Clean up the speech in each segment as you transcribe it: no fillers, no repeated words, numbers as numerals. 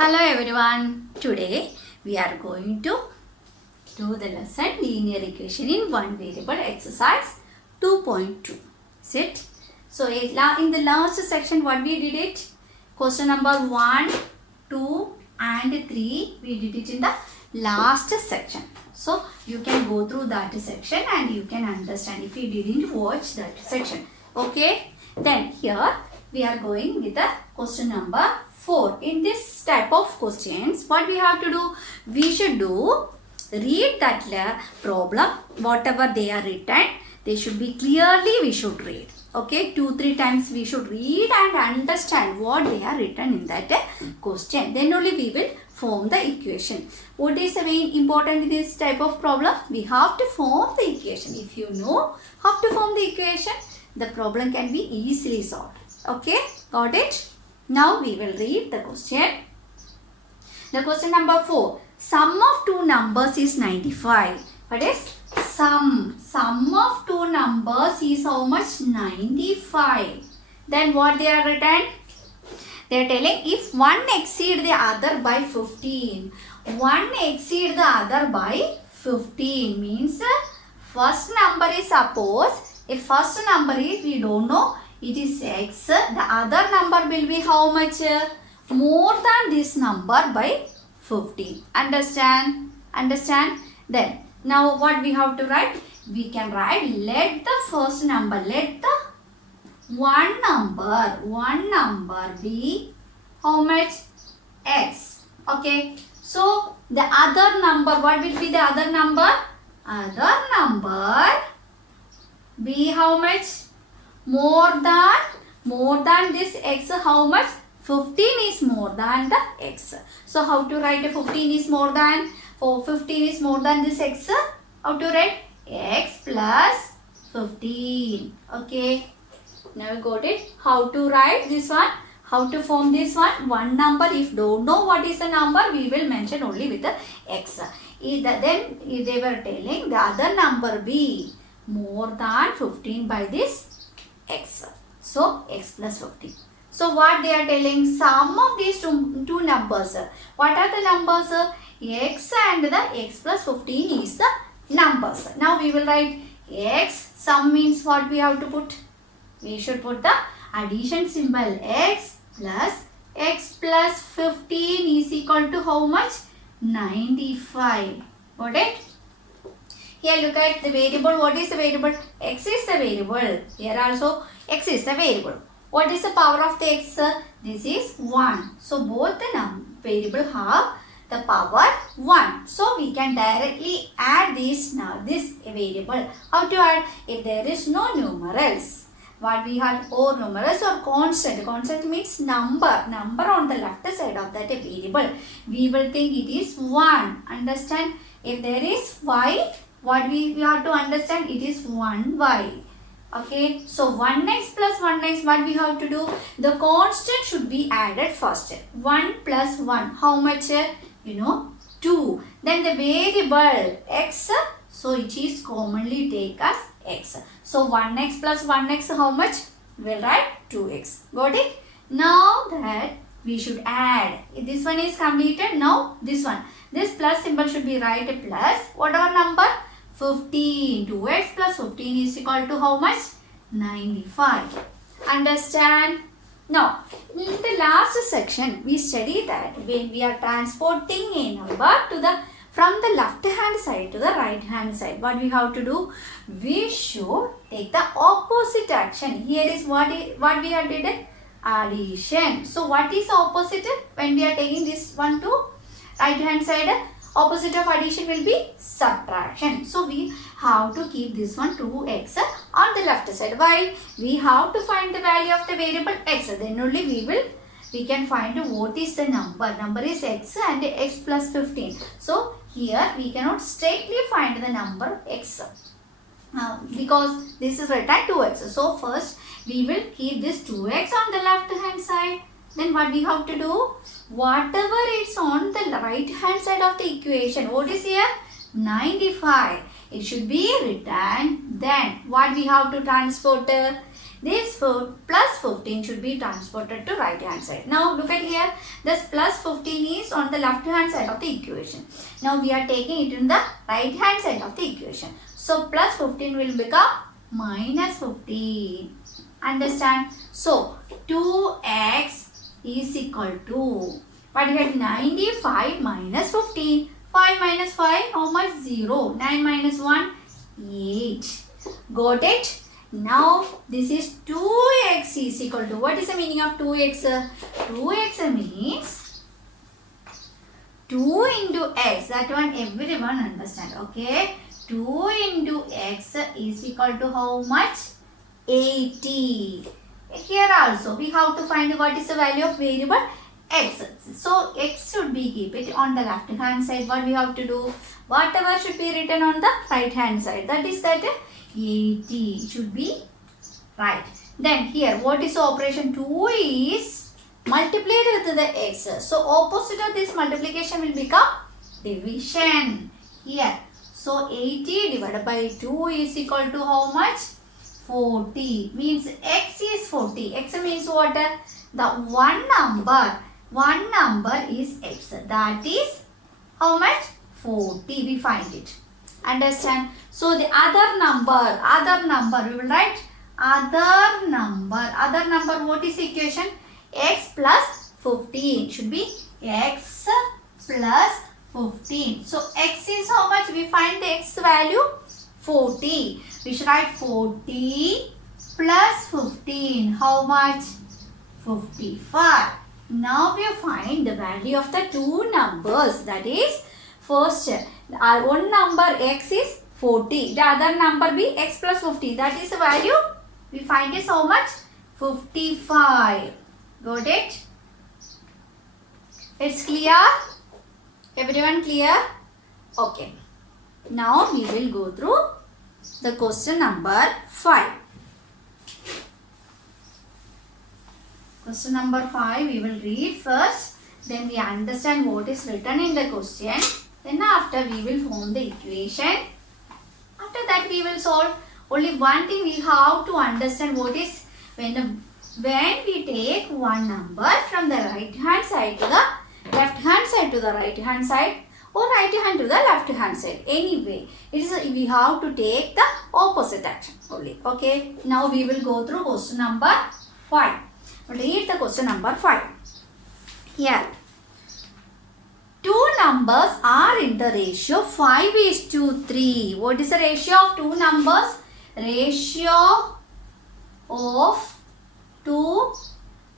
Hello everyone. Today we are going to do the lesson linear equation in one variable exercise 2.2. Sit. So in the last section what we did it? Question number 1, 2 and 3 we did it in the last section. So you can go through that section and you can understand if you didn't watch that section. Okay. Then here we are going with the question number 4. In this type of questions, what we have to do? We should read that problem, whatever they are written, they should be clearly we should read. Okay, 2-3 times we should read and understand what they are written in that question. Then only we will form the equation. What is the main important in this type of problem? We have to form the equation. If you know how to form the equation, the problem can be easily solved. Okay, got it? Now we will read the question. The question number 4. Sum of two numbers is 95. What is sum? Sum of two numbers is how much? 95. Then what they are written? They are telling if one exceed the other by 15. One exceed the other by 15 means first number is suppose. If first number is we don't know. It is x. The other number will be how much? More than this number by 15. Understand? Understand? Then, now what we have to write? We can write let the first number, let the one number be how much? X. Okay. So, the other number, what will be the other number? Other number be how much? More than this x, how much? 15 is more than the x. So how to write 15 is more than, 15 is more than this x? How to write? X plus 15. Okay. Now we got it. How to write this one? How to form this one? One number, if don't know what is the number, we will mention only with the x. Then they were telling the other number be more than 15 by this x. So x plus 15. So what they are telling? Sum of these two numbers. What are the numbers? X and the x plus 15 is the numbers. Now we will write x. Sum means what we have to put? We should put the addition symbol. X plus 15 is equal to how much? 95. Got it? Here look at the variable. What is the variable? X is the variable. Here also x is the variable. What is the power of the x? This is 1. So both the variable have the power 1. So we can directly add this variable. How to add? If there is no numerals. What we have or numerals or constant. Constant means number. Number on the left side of that variable. We will think it is 1. Understand? If there is y, what we have to understand, it is 1y. Okay, so 1x plus 1x, what we have to do? The constant should be added first. 1 plus 1, how much? 2. Then the variable x, so it is commonly take as x. So 1x plus 1x, how much? We'll write 2x. Got it? Now that we should add. This one is completed. Now this one. This plus symbol should be right plus whatever number? 15. 2x plus 15 is equal to how much? 95. Understand? Now, in the last section, we study that when we are transporting a number from the left hand side to the right hand side, what we have to do? We should take the opposite action. Here is what we have did? Addition. So, what is opposite when we are taking this one to right hand side? Opposite of addition will be subtraction. So we have to keep this one 2x on the left side. Why? We have to find the value of the variable x. Then only we can find what is the number. Number is x and x plus 15. So here we cannot straightly find the number x. Because this is written 2x. So first we will keep this 2x on the left hand side. Then what we have to do? Whatever is on the right hand side of the equation. What is here? 95. It should be written. Then what we have to transport? This plus 15 should be transported to right hand side. Now look at here. This plus 15 is on the left hand side of the equation. Now we are taking it in the right hand side of the equation. So plus 15 will become minus 15. Understand? So 2x is equal to, what we had, 95 minus 15. 5 minus 5, how much? 0. 9 minus 1, 8. Got it? Now this is 2x is equal to, what is the meaning of 2x? 2x means 2 into x. That one everyone understand. Okay. 2 into x is equal to how much? 80. Here also we have to find what is the value of variable x. So x should be keep it on the left hand side. What we have to do? Whatever should be written on the right hand side. That is that 80 should be right. Then here what is the operation? 2 is multiplied with the x. So opposite of this multiplication will become division. Here. So 80 divided by 2 is equal to how much? 40. Means x is 40. X means what? The one number is x. That is how much? 40. We find it. Understand? So the other number we will write other number. What is the equation? X plus 15 should be x plus 15. So x is how much? We find the x value 40. We should write 40 plus 15. How much? 55. Now we find the value of the two numbers. That is, first one number x is 40. The other number be x plus 50. That is the value. We find is how much? 55. Got it? It's clear? Everyone clear? Okay. Now we will go through the question number 5. Question number 5 we will read first. Then we understand what is written in the question. Then after we will form the equation. After that we will solve. Only one thing we have to understand what is when we take one number from the right hand side to the left hand side to the right hand side, or right hand to the left hand side. Anyway, we have to take the opposite action only. Okay. Now we will go through question number 5. Read the question number 5. Here, two numbers are in the ratio 5:3. What is the ratio of two numbers? Ratio of two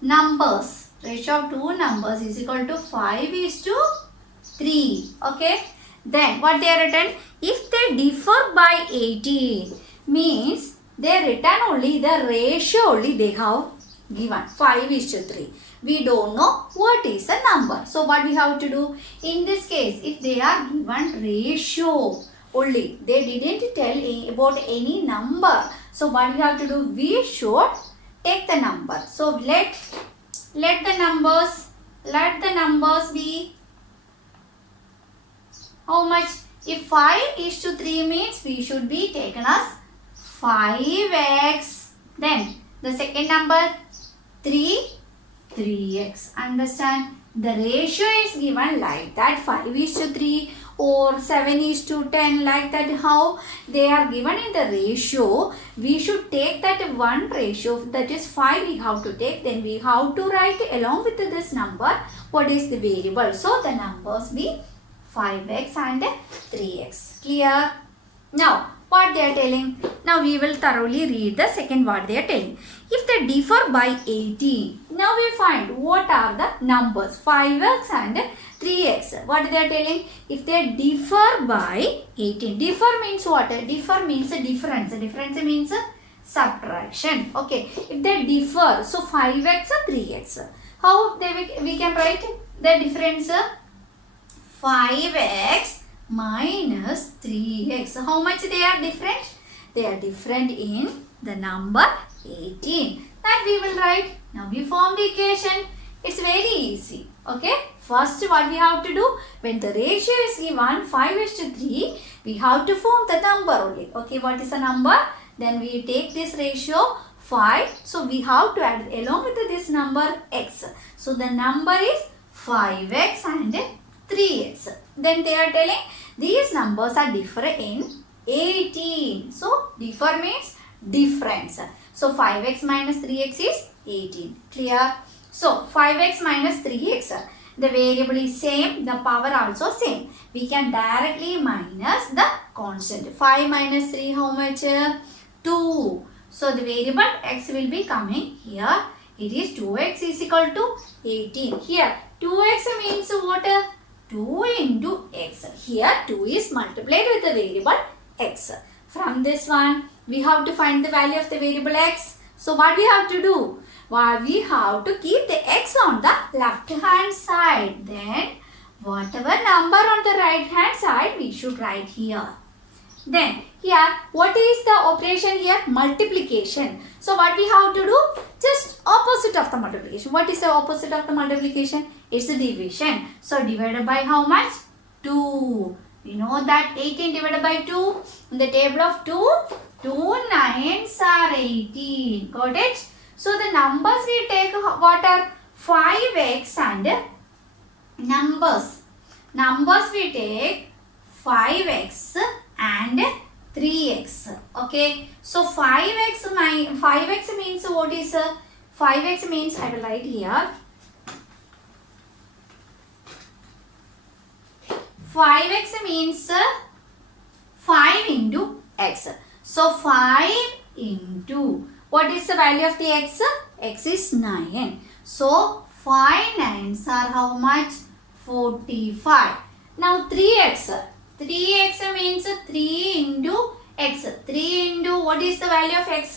numbers. Ratio of two numbers is equal to 5:3. Okay. Then what they are written? If they differ by 18, means they written only the ratio only they have given 5:3. We don't know what is the number. So what we have to do? In this case, if they are given ratio only, they didn't tell about any number. So what we have to do? We should take the number. So let the numbers be how much? If 5:3 means we should be taken as 5x. Then the second number 3x. Understand? The ratio is given like that 5:3 or 7:10, like that. How they are given in the ratio, we should take that one ratio, that is 5 we have to take. Then we have to write along with this number what is the variable. So the numbers be 5x and 3x. Clear? Now what they are telling? Now we will thoroughly read the second what they are telling. If they differ by 18, now we find what are the numbers 5x and 3x. What they are telling? If they differ by 18. Differ means what? Differ means a difference. Difference means subtraction. Okay. If they differ, so 5x or 3x. How we can write the difference? 5x minus 3x. How much they are different? They are different in the number 18. That we will write. Now we form the equation. It's very easy. Okay. First what we have to do? When the ratio is given 5:3, we have to form the number only. Okay. What is the number? Then we take this ratio 5. So we have to add along with this number x. So the number is 5x and 3x. Then they are telling these numbers are different in 18. So differ means difference. So 5x minus 3x is 18. Clear? So 5x minus 3x. The variable is same, the power also same. We can directly minus the constant. 5 minus 3 how much? 2. So the variable x will be coming here. It is 2x is equal to 18. Here 2x means what? 2 into x. Here 2 is multiplied with the variable x. From this one we have to find the value of the variable x. So what we have to do? Well, we have to keep the x on the left hand side. Then whatever number on the right hand side we should write here. Then here what is the operation here? Multiplication. So what we have to do? Just opposite of the multiplication. What is the opposite of the multiplication? It's the division. So divided by how much? 2. You know that 18 divided by 2. In the table of 2, 2 9s are 18. Got it? So the numbers we take what are 5x and numbers. Numbers we take 5x and 3x. Okay. So 5x means what is 5x means I will write here. 5x means 5 into x. So 5 into what is the value of the x? X is 9. So 5 9s are how much? 45. Now 3x. 3x means 3 into x. 3 into what is the value of x?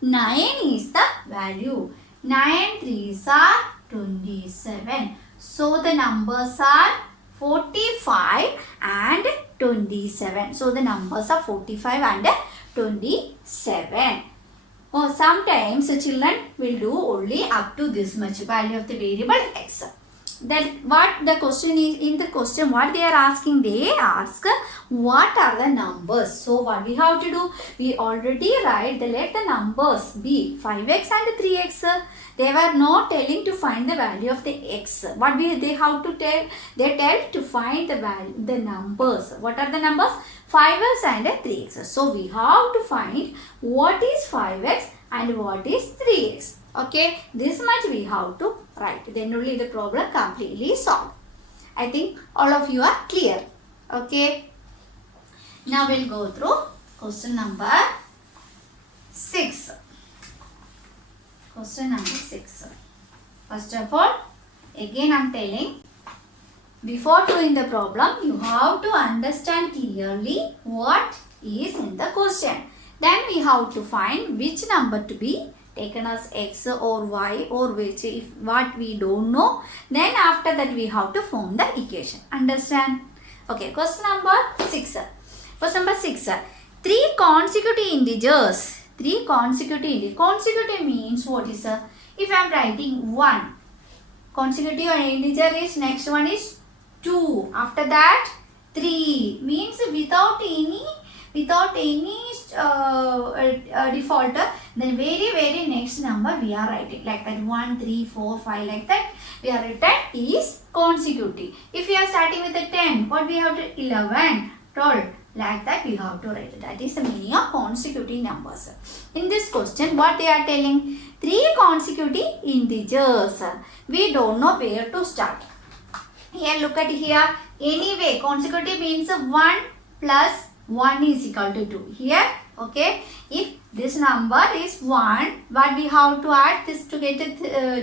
9 is the value. 9 3s are 27. So the numbers are 45 and 27. So the numbers are 45 and 27. Oh, sometimes the children will do only up to this much value of the variable x. Then what the question is, in the question what they are asking, they ask what are the numbers. So what we have to do, we already write the let the numbers be 5x and 3x. They were not telling to find the value of the x. What they have to tell, they tell to find the value, the numbers. What are the numbers? 5x and 3x. So we have to find what is 5x and what is 3x. Okay, this much we have to write. Then only the problem completely solved. I think all of you are clear. Okay. Now we'll go through question number 6. Question number 6. First of all, again I am telling, before doing the problem, you have to understand clearly what is in the question. Then we have to find which number to be taken as x or y or which, if what we don't know. Then after that we have to form the equation. Understand? Okay, question number 6. Question number 6. 3 consecutive integers. 3 consecutive integers. Consecutive means what is if I am writing 1. Consecutive integer is next one is 2. After that 3 means without any defaulter, then very next number we are writing like that 1 3 4 5 like that we are written is consecutive. If we are starting with the 10, what we have to 11 12 like that we have to write. That is the meaning of consecutive numbers. In this question what they are telling, 3 consecutive integers. We don't know where to start. Here look at here. Anyway, consecutive means 1 plus 1 is equal to 2. Here, okay, if this number is 1, what we have to add this to get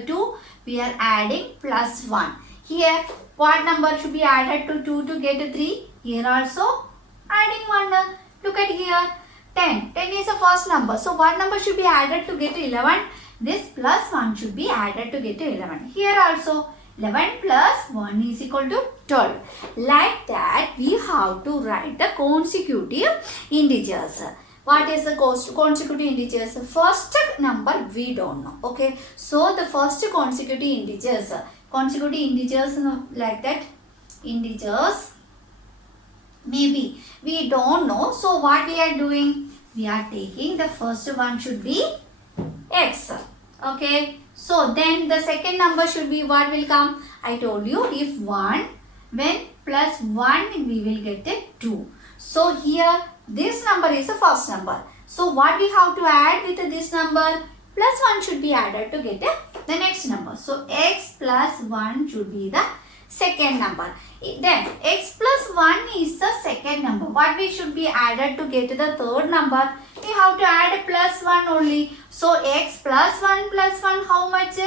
2, we are adding plus 1. Here, what number should be added to 2 to get 3? Here also adding 1. Look at here, 10. 10 is the first number. So, what number should be added to get 11? This plus 1 should be added to get 11. Here also, 11 plus 1 is equal to 12. Like that, we have to write the consecutive integers. What is the consecutive integers? First number we don't know. Okay. So, the first consecutive integers like that, integers maybe we don't know. So, what we are doing? We are taking the first one should be x. Okay. So then the second number should be what will come? I told you if 1, when plus 1 we will get a 2. So here this number is the first number. So what we have to add with this number? Plus 1 should be added to get the next number. So x plus 1 should be the second number. Then x plus 1 is the second number. What we should be added to get the third number? We have to add a plus 1 only. So x plus 1 how much?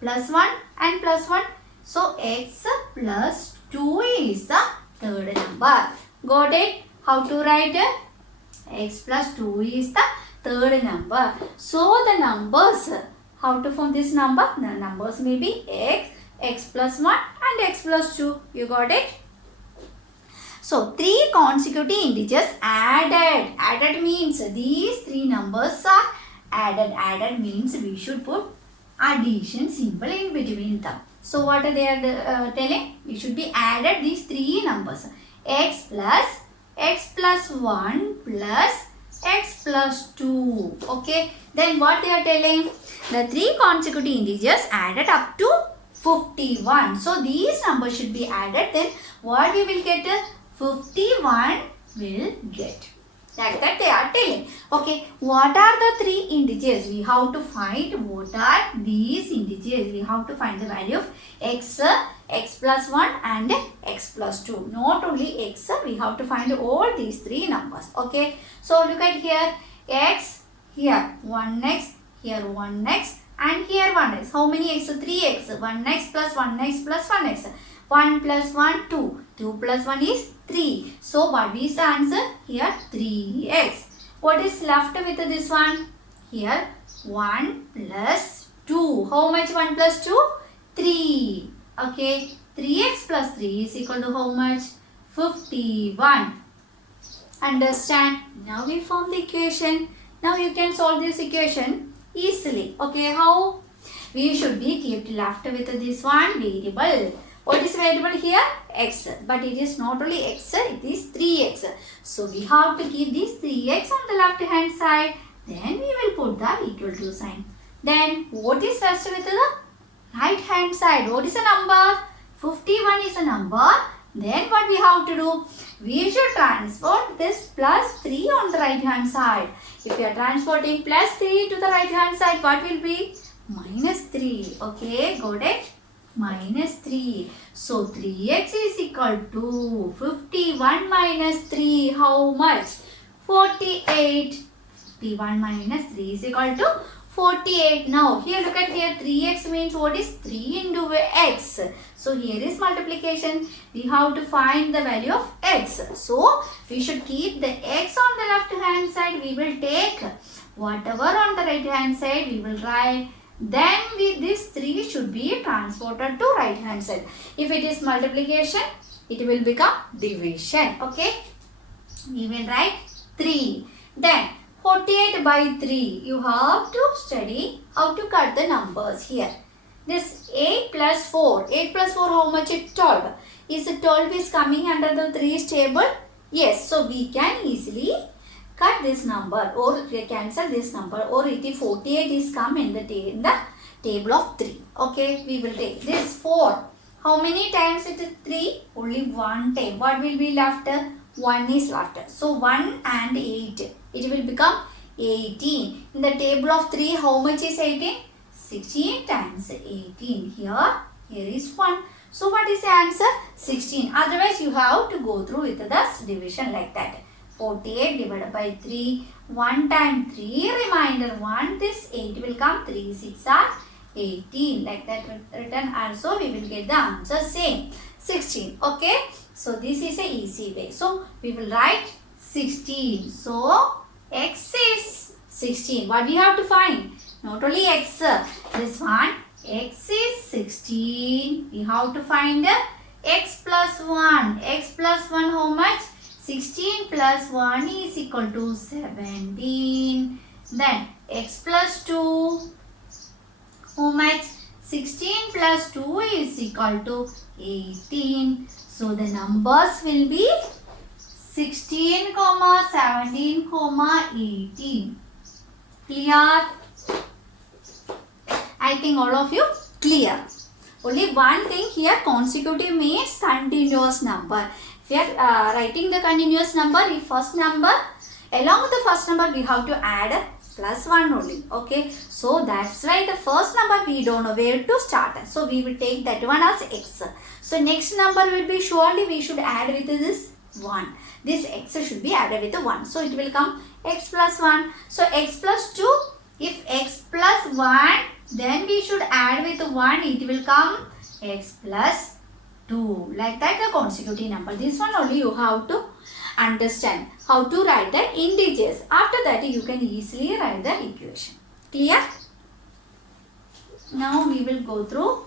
Plus 1 and plus 1. So x plus 2 is the third number. Got it? How to write? X plus 2 is the third number. So the numbers, how to form this number? The numbers may be x, x plus 1 and x plus 2. You got it? So 3 consecutive integers added. Added means these 3 numbers are added. Added means we should put addition symbol in between them. So what are they telling? We should be added these 3 numbers. X plus 1 plus x plus 2. Okay. Then what they are telling? The 3 consecutive integers added up to 51. So these numbers should be added. Then what we will get? 51 will get. Like that they are telling. Okay. What are the 3 integers? We have to find what are these integers. We have to find the value of x, x plus 1 and x plus 2. Not only x, we have to find all these 3 numbers. Okay. So look at here. X, here 1x, here 1x and here 1x. How many x? 3x. 1x plus 1x plus 1x. 1 plus 1, 2. 2 plus 1 is 3. So what is the answer? Here 3x. What is left with this one? Here 1 plus 2. How much 1 plus 2? 3. Okay. 3x plus 3 is equal to how much? 51. Understand? Now we form the equation. Now you can solve this equation easily. Okay. How? We should be kept left with this one variable. What is variable here? X. But it is not only x, it is 3x. So we have to keep this 3x on the left hand side. Then we will put the equal to sign. Then what is left with the right hand side? What is the number? 51 is a number. Then what we have to do? We should transport this plus 3 on the right hand side. If we are transporting plus 3 to the right hand side, what will be? Minus 3. Okay, got it? Minus 3. So 3x is equal to 51 minus 3. How much? 48. 51 minus 3 is equal to 48. Now here look at here. 3x means what is 3 into x. So here is multiplication. We have to find the value of x. So we should keep the x on the left hand side. We will take whatever on the right hand side. We will write. Then this 3 should be transported to right hand side. If it is multiplication, it will become division. Okay. We will write 3. Then 48 by 3. You have to study how to cut the numbers here. This 8 plus 4. 8 plus 4 how much is 12? Is 12 is coming under the 3's table? Yes. So we can easily cut this number or cancel this number, or if 48 is come in the table of 3. Okay, we will take this 4. How many times it is 3? Only one time. What will be left? 1 is left. So 1 and 8. It will become 18. In the table of 3, how much is 18? 16 times 18. Here is 1. So what is the answer? 16. Otherwise you have to go through with the division like that. 48 divided by 3. 1 time 3 remainder 1. This 8 will come. 3 6 are 18. Like that written also we will get the answer same. 16. Okay. So this is a easy way. So we will write 16. So x is 16. What we have to find? Not only x. This one. X is 16. We have to find x plus 1. X plus 1 how much? 16 plus 1 is equal to 17. Then x plus 2. How much? 16 plus 2 is equal to 18. So the numbers will be 16, 17, 18. Clear? I think all of you clear. Only one thing here, consecutive means continuous number. If you are writing the continuous number, if first number, along with the first number we have to add a plus 1 only. Okay, so that's why the first number we don't know where to start. So we will take that one as x. So next number will be surely we should add with this 1. This x should be added with 1. So it will come x plus 1. So x plus 2. If x plus 1, then we should add with 1. It will come x plus 2. Like that the consecutive number. This one only you have to understand how to write the integers. After that you can easily write the equation. Clear? Now we will go through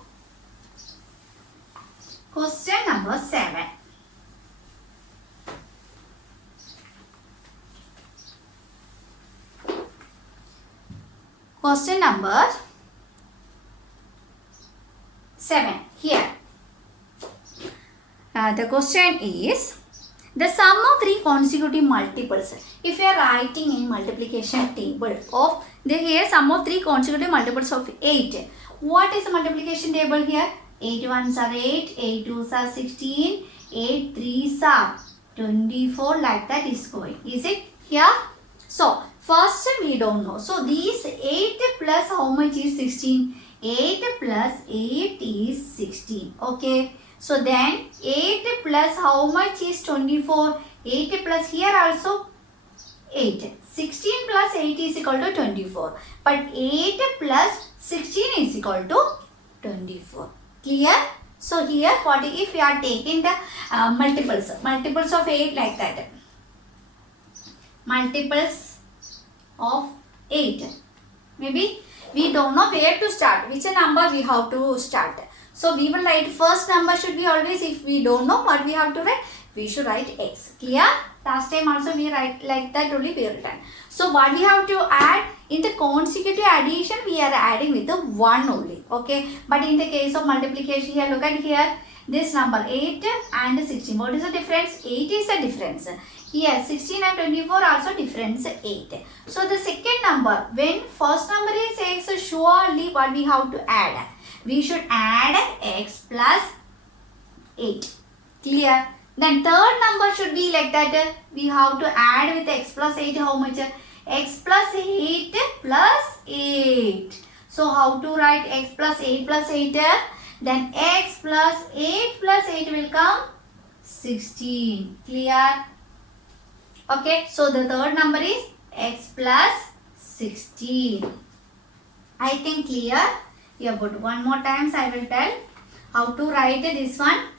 question number 7. Question number 7. Here. The question is the sum of 3 consecutive multiples. If you are writing in multiplication table of the here sum of 3 consecutive multiples of 8. What is the multiplication table here? 8 ones are 8, 8 twos are 16, 8 threes are 24, like that is going. Is it here? So first we don't know. So these 8 plus how much is 16? 8 plus 8 is 16. Okay. So then 8 plus how much is 24? 8 plus here also 8. 16 plus 8 is equal to 24. But 8 plus 16 is equal to 24. Clear? So here what if we are taking the multiples of 8 like that. Multiples of 8. Maybe we don't know where to start. Which number we have to start. So we will write first number should be always, if we don't know what we have to write, we should write x. Clear? Last time also we write like that only we written. So what we have to add in the consecutive addition, we are adding with the 1 only. Okay. But in the case of multiplication here, look at here. This number 8 and 16. What is the difference? 8 is the difference. Here 16 and 24 also difference 8. So the second number, when first number is x, surely what we have to add? We should add x plus 8. Clear? Then third number should be like that. We have to add with x plus 8 how much? X plus 8 plus 8. So how to write x plus 8 plus 8? Then x plus 8 plus 8 will come 16. Clear? Okay. So the third number is x plus 16. I think clear? Yeah, but one more times I will tell how to write this one.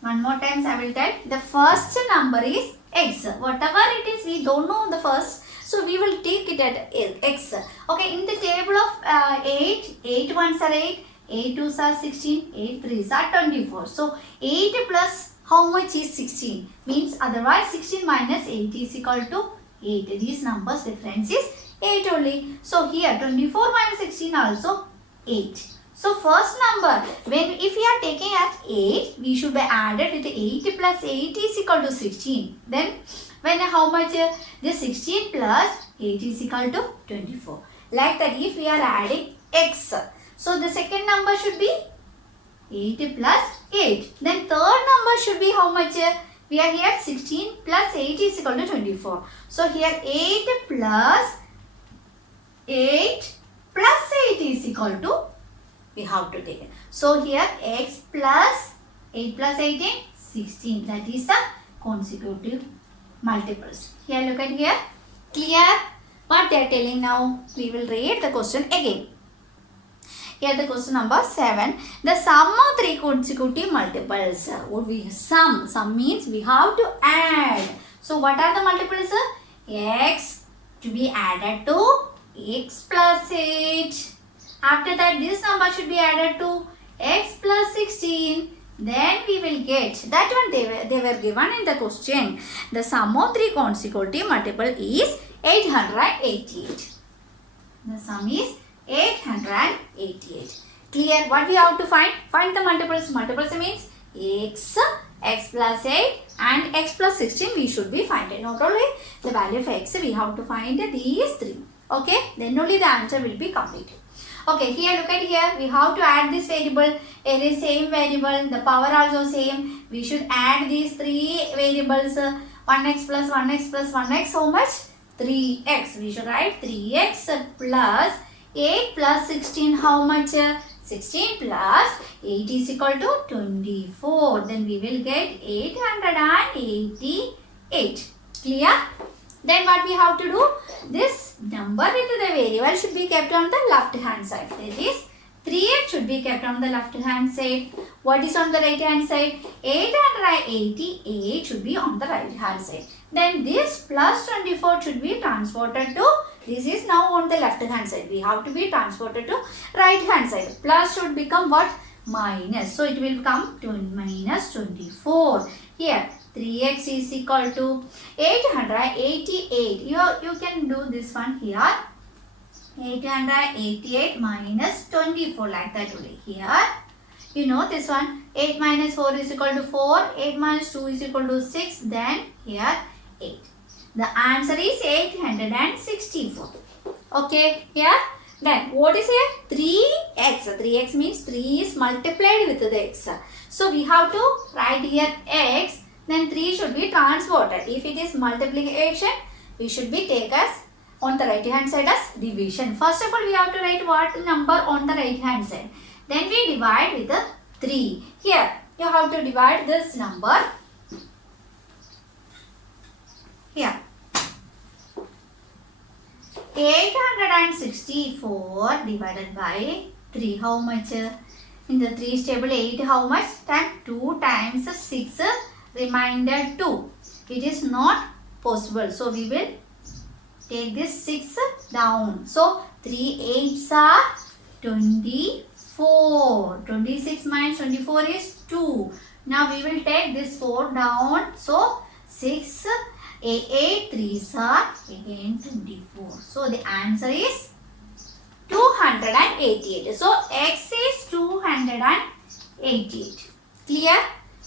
One more times I will tell. The first number is x. Whatever it is, we don't know the first. So we will take it at x. Okay, in the table of 8, 8 ones are 8, 8 twos are 16, 8 threes are 24. So 8 plus how much is 16? Means otherwise 16 minus 8 is equal to 8. These numbers difference is 8 only. So here 24 minus 16 also 8. So first number, when if we are taking at 8, we should be added with 8 plus 8 is equal to 16. Then when how much? This 16 plus 8 is equal to 24. Like that if we are adding x. So the second number should be 8 plus 8. Then third number should be how much? We are here 16 plus 8 is equal to 24. So here 8 plus 8 plus 8 is equal to, we have to take it. So here x plus 8 plus 18, 16. That is the consecutive multiples. Here look at here. Clear? What they are telling now? We will read the question again. Here the question number 7. The sum of 3 consecutive multiples would be sum. Sum means we have to add. So what are the multiples? X to be added to x plus 8. After that this number should be added to x plus 16. Then we will get that one they were given in the question. The sum of 3 consecutive multiple is 888. The sum is 888. Clear? What we have to find? Find the multiples. Multiples means x, x plus 8 and x plus 16 we should be finding. Not only the value of x, we have to find these 3. Okay? Then only the answer will be completed. Okay, here look at here. We have to add this variable. It is same variable. The power also same. We should add these three variables. 1x plus 1x plus 1x. How much? 3x. We should write 3x plus 8 plus 16. How much? 16 plus 8 is equal to 24. Then we will get 888. Clear? Then what we have to do? This number into the variable should be kept on the left hand side. That is 3x should be kept on the left hand side. What is on the right hand side? 888 should be on the right hand side. Then this plus 24 should be transported to, this is now on the left hand side. We have to be transported to right hand side. Plus should become what? Minus. So it will become minus 24. Here 3x is equal to 888. You can do this one here. 888 minus 24 like that only. Here you know this one. 8 minus 4 is equal to 4. 8 minus 2 is equal to 6. Then here 8. The answer is 864. Okay, here. Then what is here? 3x. 3x means 3 is multiplied with the x. So we have to write here x. Then 3 should be transported. If it is multiplication, we should be take as on the right hand side as division. First of all, we have to write what number on the right hand side. Then we divide with the 3. Here, you have to divide this number. Here. 864 divided by 3. How much? In the 3's table, 8 how much? Time 2 times 6 remainder 2. It is not possible. So we will take this 6 down. So 3 8s are 24. 26 minus 24 is 2. Now we will take this 4 down. So 6 8 3s are again 24. So the answer is 288. So x is 288. Clear?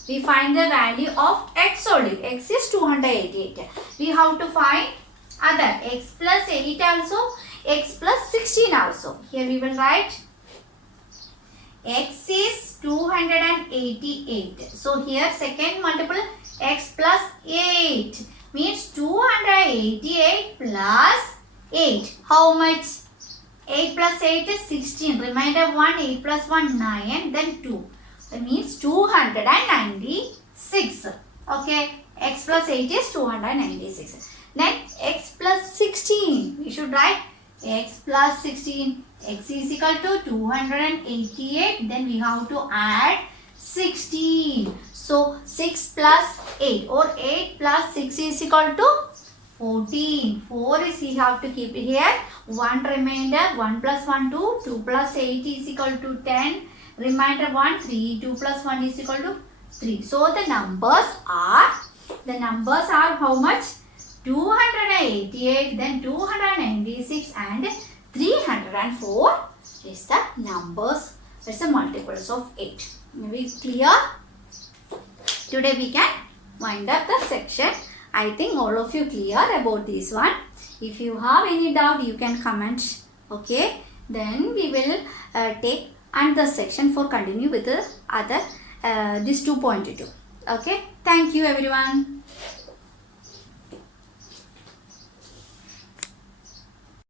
We find the value of x only. X is 288. We have to find other x plus 8 also, x plus 16 also. Here we will write x is 288. So here second multiple x plus 8 means 288 plus 8. How much? 8 plus 8 is 16. Remainder 1. 8 plus 1 9. Then 2. That means 296. Okay. X plus 8 is 296. Then x plus 16. We should write x plus 16. X is equal to 288. Then we have to add 16. So 6 plus 8 or 8 plus 6 is equal to 14. 4 is we have to keep it here. 1 remainder. 1 plus 1 2. 2 plus 8 is equal to 10. Remainder 1 3. 2 plus 1 is equal to 3. So the numbers are how much? 288, then 296 and 304 is the numbers. That's the multiples of 8. Maybe clear? Today we can wind up the section. I think all of you clear about this one. If you have any doubt, you can comment. Okay. Then we will take another section for continue with the other this 2.2. Okay. Thank you everyone.